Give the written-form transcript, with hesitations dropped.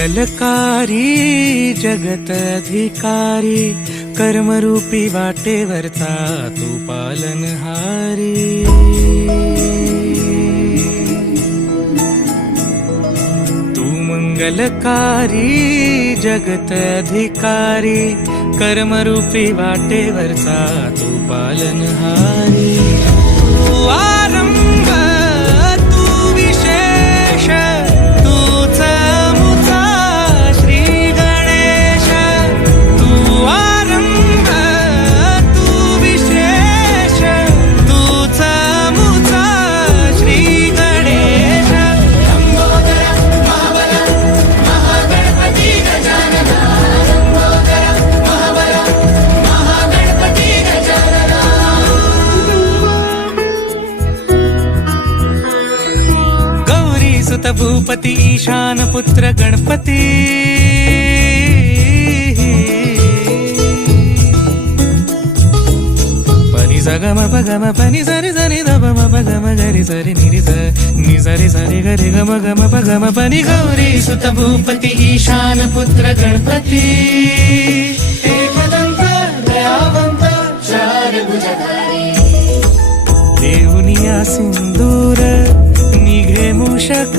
मंगलकारी जगत अधिकारी, कर्मरूपी वाटेवरचा तू पालनहारी। तू मंगलकारी जगत अधिकारी, कर्मरूपी वाटेवरचा तू पालनहारी। तू आरंभ तू विशेष, तूच मुचा श्री गणेश। तू आरंभ तू विशेष, तूच मुचा श्री गणेश। लंबोदर महाबल महागणपती गजानना, लंबोदर महाबल महागणपती गजानना। गौरी सुत भूपती ईशान पुत्र गणपती, पनी सगम पगम पनी सरी सरी दब म पगम गरी सरी निरी स नि सरी सरी गरी गम गम पगम पनी। गौरी सुत भूपती ईशान पुत्र गणपती, एकदंत दयावंत चार भुजधारी। देऊनिया सिंदूर निघे मूषक